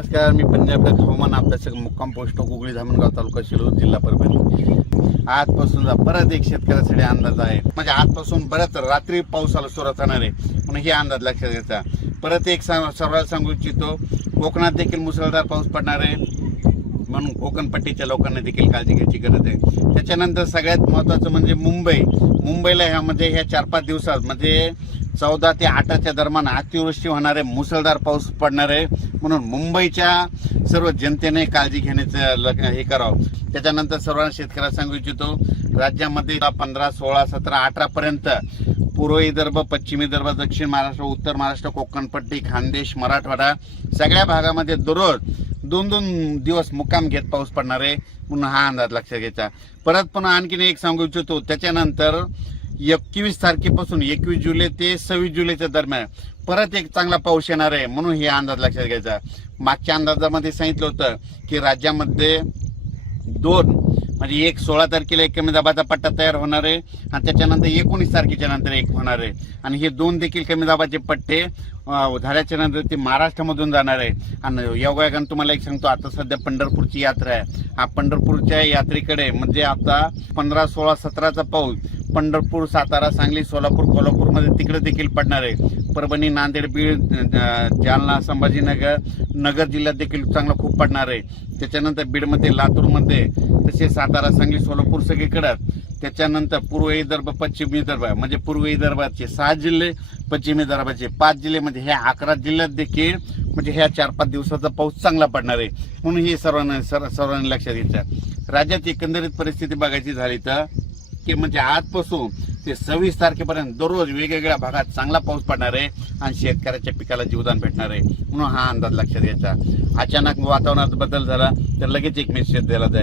नमस्कार, मी पंजाब हवामान अभ्यासक मुक्काम पोस्ट गुगळी धामणगाव तालुका शिरूर जिल्हा परभणी. आजपासून परत एक शेतकऱ्यासाठी अंदाज आहे. म्हणजे आजपासून बरंच रात्री पावसाला सुरुवात होणार आहे म्हणून हे अंदाज लक्षात घ्यायचा. परत एक सर्वांना सांगू इच्छितो, कोकणात देखील मुसळधार पाऊस पडणार आहे म्हणून कोकणपट्टीच्या लोकांना देखील काळजी घ्यायची गरज आहे. त्याच्यानंतर सगळ्यात महत्त्वाचं म्हणजे मुंबईला ह्या 4-5 दिवसात म्हणजे 14 ते 8च्या दरम्यान अतिवृष्टी होणार आहे, मुसळधार पाऊस पडणार आहे म्हणून मुंबईच्या सर्व जनतेने काळजी घेण्याचं हे करावं. त्याच्यानंतर सर्वांना शेतकऱ्यांना सांगू इच्छितो, राज्यामध्ये 15, 16, 17, 18 पर्यंत पूर्व विदर्भ, पश्चिम विदर्भ, दक्षिण महाराष्ट्र, उत्तर महाराष्ट्र, कोकणपट्टी, खानदेश, मराठवाडा सगळ्या भागामध्ये दररोज 2-2 दिवस मुक्काम घेत पाऊस पडणार आहे म्हणून हा अंदाज लक्षात घ्यायचा. परत पुन्हा आणखीन एक सांगू इच्छितो, त्याच्यानंतर 21 तारखेपासून 21 जुलै ते 26 जुलैच्या दरम्यान परत एक चांगला पाऊस येणार आहे म्हणून हे अंदाज लक्षात घ्यायचा. मागच्या अंदाजामध्ये सांगितलं होतं की राज्यामध्ये 2 म्हणजे एक 16 तारखेला एक कमी दाबाचा पट्टा तयार होणार आहे आणि त्याच्यानंतर 19 तारखेच्या नंतर एक होणार आहे आणि हे 2 देखील कमी दाबाचे पट्टे झाल्याच्या नंतर ते महाराष्ट्रामधून जाणार आहे. आणि योगायोगाने तुम्हाला एक सांगतो, आता सध्या पंढरपूरची यात्रा आहे. हा पंढरपूरच्या यात्रेकडे म्हणजे आता 15, 16, 17चा पाऊस पंढरपूर, सातारा, सांगली, सोलापूर, कोल्हापूरमध्ये तिकडे देखील पडणार आहे. परभणी, नांदेड, बीड, जालना, संभाजीनगर, नगर जिल्ह्यात देखील चांगला खूप पडणार आहे. त्याच्यानंतर बीडमध्ये, लातूरमध्ये, तसेच सातारा, सांगली, सोलापूर सगळीकडे. त्याच्यानंतर पूर्व विदर्भ, पश्चिम विदर्भ म्हणजे पूर्व विदर्भाचे 6 जिल्हे, पश्चिम विदर्भाचे 5 जिल्हे म्हणजे ह्या 11 जिल्ह्यात देखील म्हणजे ह्या 4-5 दिवसाचा पाऊस चांगला पडणार आहे म्हणून हे सर्वांनी लक्षात घ्यायचं. राज्यात एकंदरीत परिस्थिती बघायची झाली तर की म्हणजे आजपासून ते 26 तारखेपर्यंत दररोज वेगवेगळ्या भागात चांगला पाऊस पडणार आहे आणि शेतकऱ्याच्या पिकाला जीवदान भेटणार आहे म्हणून हा अंदाज लक्षात घ्यायचा. अचानक वातावरणात बदल झाला तर लगेच एक मेसेज दिला जाईल.